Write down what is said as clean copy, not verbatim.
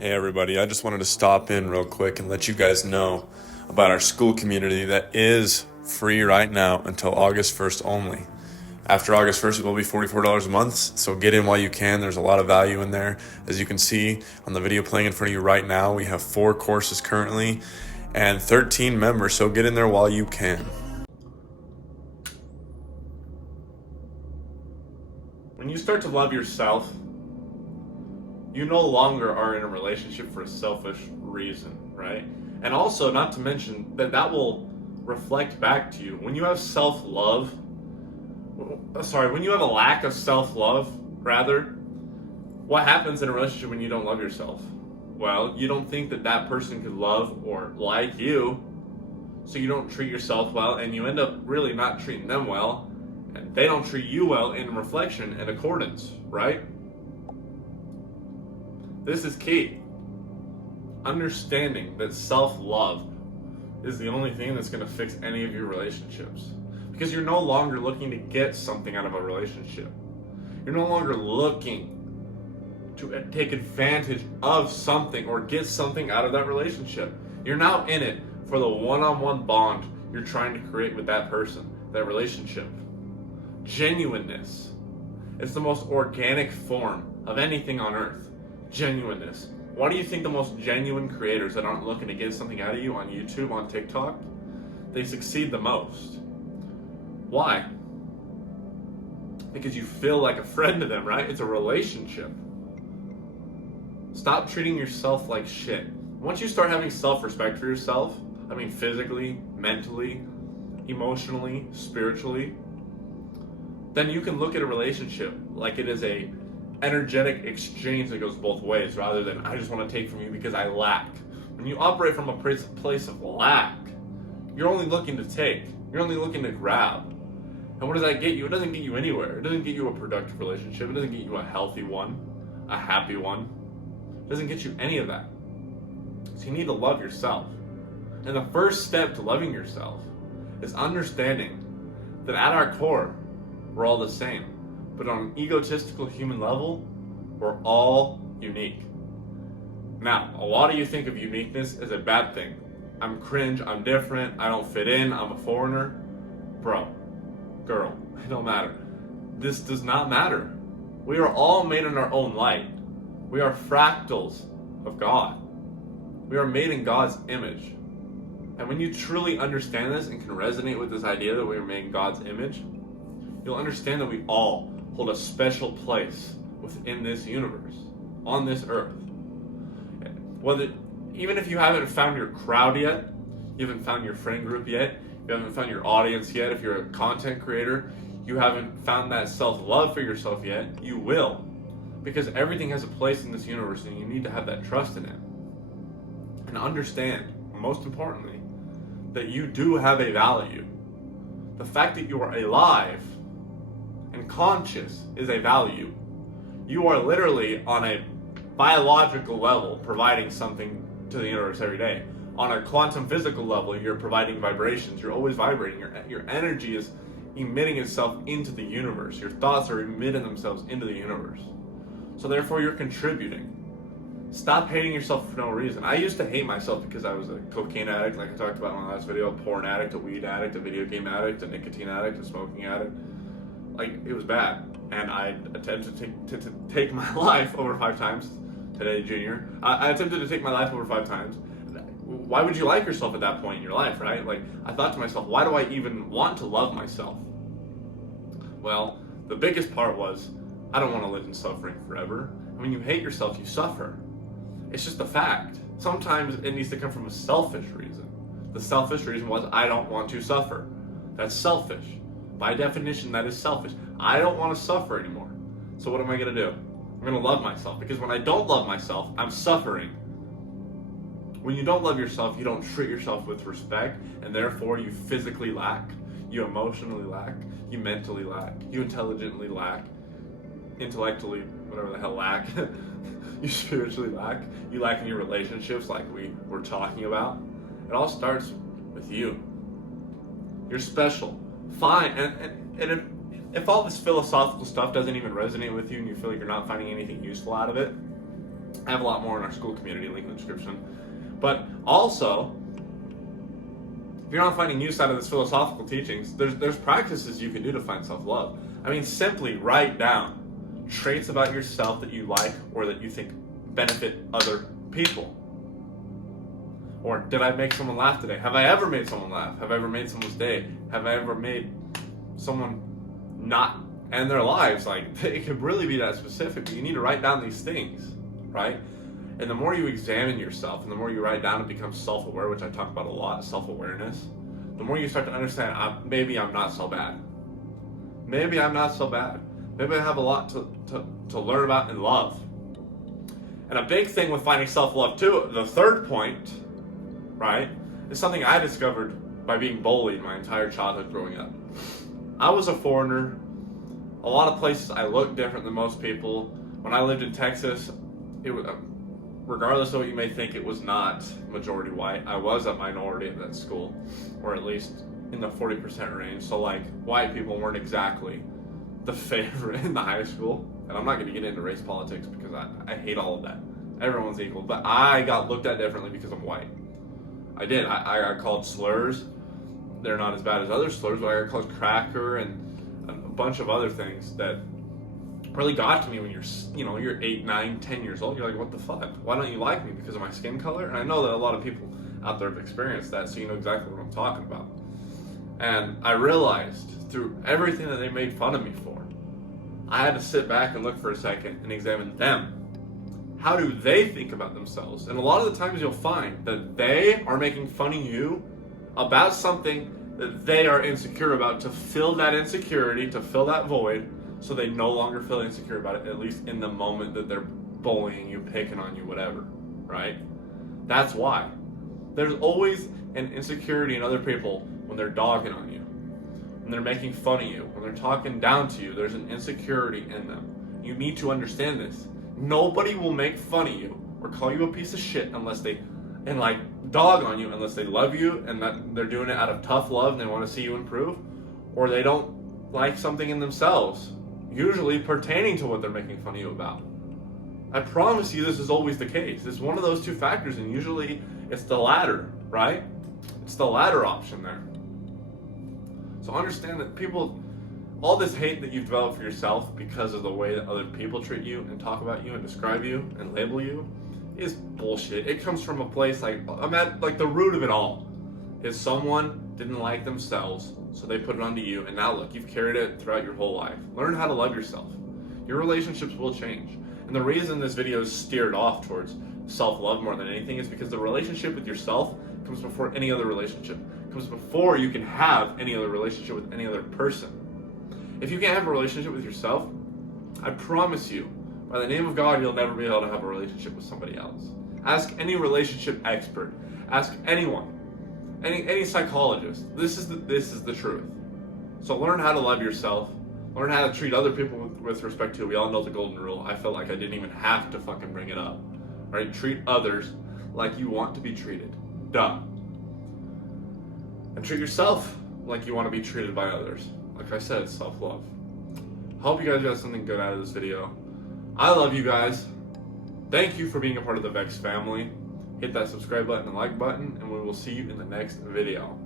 Hey everybody, I just wanted to stop in real quick and let you guys know about our school community that is free right now until August 1st only. After August 1st, it will be $44 a month, so get in while you can. There's a lot of value in there. As you can see on the video playing in front of you right now, we have 4 courses currently and 13 members, so get in there while you can. When you start to love yourself, you no longer are in a relationship for a selfish reason, right? And also, not to mention that will reflect back to you. When you have self-love, when you have a lack of self-love, rather, what happens in a relationship when you don't love yourself? Well, you don't think that person could love or like you, so you don't treat yourself well, and you end up really not treating them well, and they don't treat you well in reflection and accordance, right? This is key. Understanding that self-love is the only thing that's going to fix any of your relationships. Because you're no longer looking to get something out of a relationship. You're no longer looking to take advantage of something or get something out of that relationship. You're now in it for the one-on-one bond you're trying to create with that person, that relationship. Genuineness. It's the most organic form of anything on earth. Genuineness. Why do you think the most genuine creators that aren't looking to get something out of you on YouTube, on TikTok, they succeed the most? Why? Because you feel like a friend to them, right? It's a relationship. Stop treating yourself like shit. Once you start having self-respect for yourself, I mean physically, mentally, emotionally, spiritually, then you can look at a relationship like it is a energetic exchange that goes both ways, rather than I just want to take from you because I lack. When you operate from a place of lack, you're only looking to take. You're only looking to grab. And what does that get you? It doesn't get you anywhere. It doesn't get you a productive relationship. It doesn't get you a healthy one, a happy one. It doesn't get you any of that. So you need to love yourself. And the first step to loving yourself is understanding that at our core, we're all the same. But on an egotistical human level, we're all unique. Now, a lot of you think of uniqueness as a bad thing. I'm cringe, I'm different, I don't fit in, I'm a foreigner. Bro, girl, it don't matter. This does not matter. We are all made in our own light. We are fractals of God. We are made in God's image. And when you truly understand this and can resonate with this idea that we are made in God's image, you'll understand that we all hold a special place within this universe, on this earth. Even if you haven't found your crowd yet, you haven't found your friend group yet, you haven't found your audience yet, if you're a content creator, you haven't found that self-love for yourself yet, you will. Because everything has a place in this universe and you need to have that trust in it. And understand, most importantly, that you do have a value. The fact that you are alive and conscious is a value. You are literally on a biological level providing something to the universe every day. On a quantum physical level, you're providing vibrations. You're always vibrating. Your energy is emitting itself into the universe. Your thoughts are emitting themselves into the universe. So therefore, you're contributing. Stop hating yourself for no reason. I used to hate myself because I was a cocaine addict, like I talked about in my last video, a porn addict, a weed addict, a video game addict, a nicotine addict, a smoking addict. Like, it was bad. And I attempted to take my life over 5 times. Today, Junior. I attempted to take my life over 5 times. Why would you like yourself at that point in your life, right? Like, I thought to myself, why do I even want to love myself? Well, the biggest part was, I don't want to live in suffering forever. And when you hate yourself, you suffer. It's just a fact. Sometimes it needs to come from a selfish reason. The selfish reason was, I don't want to suffer. That's selfish. By definition, that is selfish. I don't want to suffer anymore. So what am I going to do? I'm going to love myself. Because when I don't love myself, I'm suffering. When you don't love yourself, you don't treat yourself with respect, and therefore you physically lack, you emotionally lack, you mentally lack, you intelligently lack, intellectually, whatever the hell lack, you spiritually lack, you lack in your relationships like we were talking about. It all starts with you. You're special. Fine. And if all this philosophical stuff doesn't even resonate with you and you feel like you're not finding anything useful out of it, I have a lot more in our school community, link in the description. But also, if you're not finding use out of this philosophical teachings, there's practices you can do to find self-love. I mean, simply write down traits about yourself that you like or that you think benefit other people. Or, did I make someone laugh today? Have I ever made someone laugh? Have I ever made someone's day? Have I ever made someone not end their lives? Like, it could really be that specific, but you need to write down these things, right? And the more you examine yourself and the more you write down and become self-aware, which I talk about a lot, self-awareness, the more you start to understand, maybe I'm not so bad. Maybe I'm not so bad. Maybe I have a lot to learn about and love. And a big thing with finding self-love too, the third point, right, is something I discovered by being bullied my entire childhood growing up. I was a foreigner. A lot of places I looked different than most people. When I lived in Texas, it was, regardless of what you may think, it was not majority white. I was a minority at that school, or at least in the 40% range. So like, white people weren't exactly the favorite in the high school. And I'm not going to get into race politics because I hate all of that. Everyone's equal. But I got looked at differently because I'm white. I did. I got called slurs. They're not as bad as other slurs, but I got called cracker and a bunch of other things that really got to me when you're 8, 9, 10 years old. You're like, what the fuck? Why don't you like me? Because of my skin color? And I know that a lot of people out there have experienced that, so you know exactly what I'm talking about. And I realized through everything that they made fun of me for, I had to sit back and look for a second and examine them. How do they think about themselves? And a lot of the times you'll find that they are making fun of you about something that they are insecure about, to fill that insecurity, to fill that void, so they no longer feel insecure about it, at least in the moment that they're bullying you, picking on you, whatever, right? That's why. There's always an insecurity in other people when they're dogging on you, when they're making fun of you, when they're talking down to you. There's an insecurity in them. You need to understand this. Nobody will make fun of you or call you a piece of shit unless they, and like dog on you, unless they love you and that they're doing it out of tough love and they want to see you improve, or they don't like something in themselves, usually pertaining to what they're making fun of you about. I promise you this is always the case. It's one of those two factors, and usually it's the latter, right? It's the latter option there. So understand that people, all this hate that you've developed for yourself because of the way that other people treat you and talk about you and describe you and label you is bullshit. It comes from a place like the root of it all is someone didn't like themselves, so they put it onto you, and now look, you've carried it throughout your whole life. Learn how to love yourself. Your relationships will change. And the reason this video is steered off towards self-love more than anything is because the relationship with yourself comes before any other relationship. It comes before you can have any other relationship with any other person. If you can't have a relationship with yourself, I promise you, by the name of God, you'll never be able to have a relationship with somebody else. Ask any relationship expert. Ask anyone. Any psychologist. This is the truth. So learn how to love yourself. Learn how to treat other people with respect to. We all know the golden rule. I felt like I didn't even have to fucking bring it up. Right? Treat others like you want to be treated. Duh. And treat yourself like you want to be treated by others. Like I said, self-love. Hope you guys got something good out of this video. I love you guys. Thank you for being a part of the VEXED family. Hit that subscribe button and like button, and we will see you in the next video.